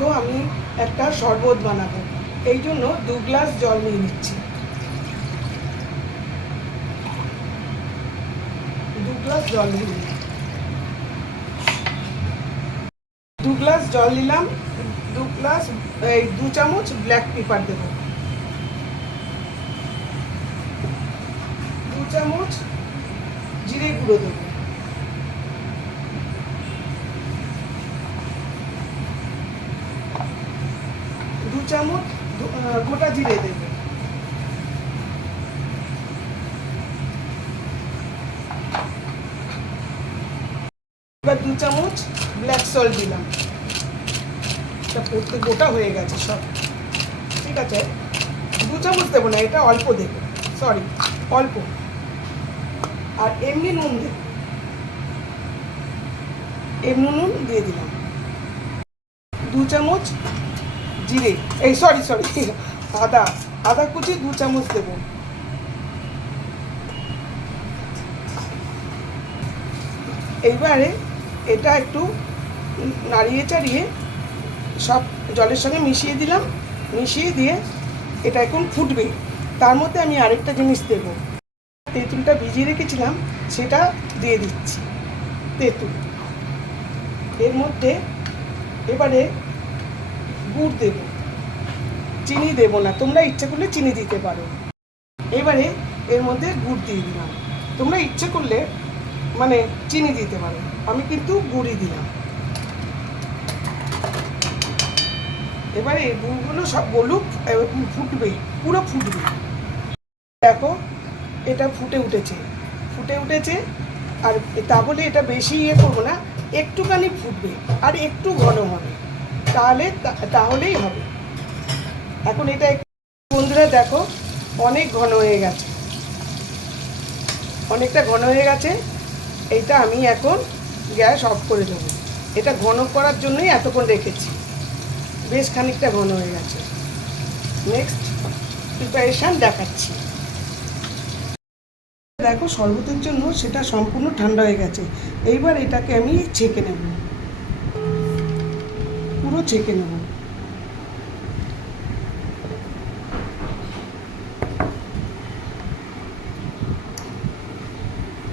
দেখো আমি একটা শরবত বানাবো, এই জন্য 2 গ্লাস জল নিয়ে নিচ্ছি। 2 গ্লাস জল নিয়ে নিলাম। 2 গ্লাস জল নিলাম। 2 চামচ ব্ল্যাক পেপার দেবো। 2 চামচ জিরে গুঁড়ো দেবো। 2 চামচ গোটা জিরে দেবো। এবার 2 চামচ ব্ল্যাক সল্ট দিলাম। এটা পড়তে গোটা হয়ে গেছে সব, ঠিক আছে। 2 চামচ দেবো না, এটা অল্প দেবো, সরি অল্প। আর এমনি নুন দেবো, এমনি নুন দিয়ে দিলাম। 2 চামচ জিরে, এই সরি আদা কুচি 2 চামচ দেবো। এইবারে এটা একটু নাড়িয়ে চাড়িয়ে সব জলের সঙ্গে মিশিয়ে দিলাম। মিশিয়ে দিয়ে এটা এখন ফুটবে। তার মধ্যে আমি আরেকটা জিনিস দেব, তেঁতুলটা ভিজিয়ে রেখেছিলাম সেটা দিয়ে দিচ্ছি। তেঁতুল এর মধ্যে এবারে গুড় দেব, চিনি দেব না, তোমরা ইচ্ছে করলে চিনি দিতে পারো। এবারে এর মধ্যে গুড় দিয়ে দিলাম, তোমরা ইচ্ছে করলে মানে চিনি দিতে পারো, আমি কিন্তু গুড়ই দিলাম। এবারে এই গুড়গুলো সব গলুক, ফুটবে, পুরো ফুটবে। দেখো এটা ফুটে উঠেছে। আর তাহলে এটা বেশি করবো না, একটুখানি ফুটবে আর একটু ঘন হবে, তাহলেই হবে। এখন এটা বন্ধুরা দেখো অনেক ঘন হয়ে গেছে, অনেকটা ঘন হয়ে গেছে। এইটা আমি এখন গ্যাস অফ করে দেবো। এটা ঘন করার জন্যই এতক্ষণ রেখেছি, বেশ খানিকটা ঘন হয়ে গেছে। নেক্সট প্রিপারেশান দেখাচ্ছি। দেখো শরবতের জন্য সেটা সম্পূর্ণ ঠান্ডা হয়ে গেছে। এইবার এটাকে আমি ছেঁকে নেব, পুরো ছেঁকে নেব।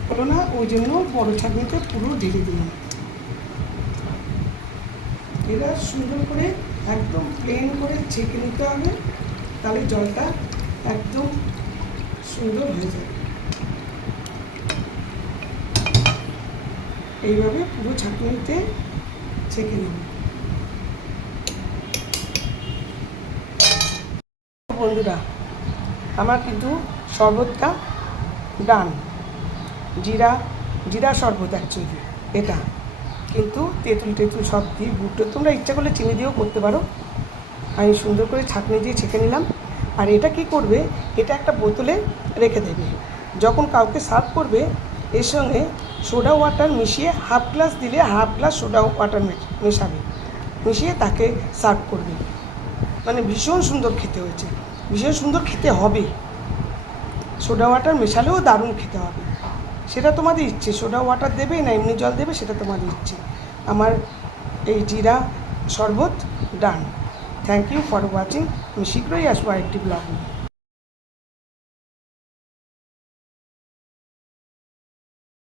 হলো না, ওই জন্য বড় ছাঁকনিতে পুরো ঢেলে দিলাম। এবার সুন্দর করে একদম প্লেন করে ছেঁকে নিতে হবে, তাহলে জলটা একদম সুন্দর হয়ে যাবে। এইভাবে পুরো ছাঁকনিতে ছেঁকে নেব। বন্ধুরা আমার কিন্তু শরবতটা ডান, জিরা শরবত অ্যাকচুয়ালি এটা, কিন্তু তেঁতুল সব দিয়ে গুড়টা তোমরা ইচ্ছা করলে চিনি দিয়েও করতে পারো। আমি সুন্দর করে ছাঁকনি দিয়ে ছেঁকে নিলাম। আর এটা কি করবে, এটা একটা বোতলে রেখে দেবে, যখন কাউকে সার্ভ করবে এর সঙ্গে সোডা ওয়াটার মিশিয়ে হাফ গ্লাস দিলে হাফ গ্লাস সোডা ওয়াটার মেশাবে, মিশিয়ে তাকে সার্ভ করবে। মানে ভীষণ সুন্দর খেতে হয়েছে, ভীষণ সুন্দর খেতে হবে। সোডা ওয়াটার মেশালেও দারুণ খেতে হবে, সেটা তোমাদের ইচ্ছে। সোডা ওয়াটার দেবে না এমনি জল দেবে সেটা তোমাদের ইচ্ছে। আমার এই জিরা শরবত done. Thank you for watching. আমি শীঘ্রই আসবো আরেকটি ব্লগ নিয়ে।